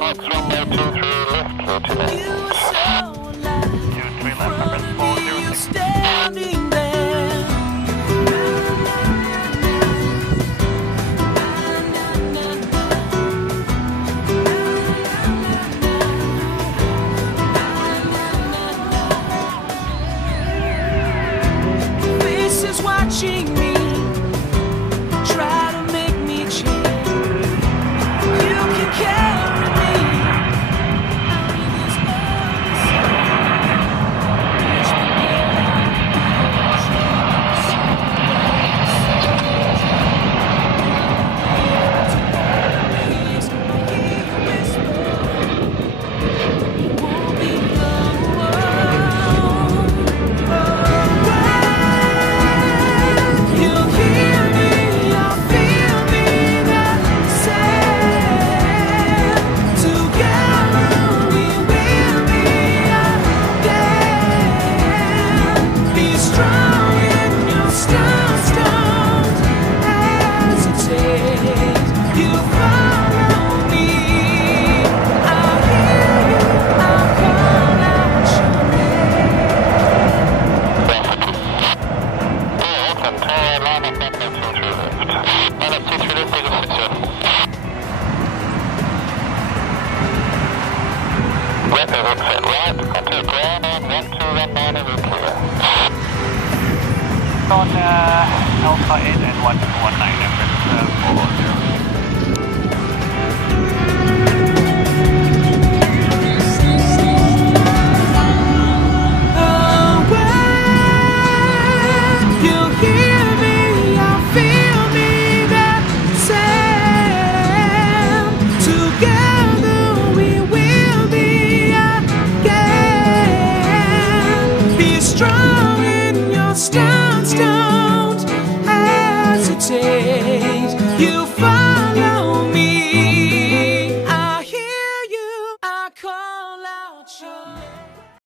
Next runway 23 left, clear to land. 23 left, number 406. Standing there. Faces watching me, try to make me change. You can carry me out of this On Alpha 8 and 1219, Emirates 400. you hear me, I feel me that sound. Together we will be again. Be strong in your stand.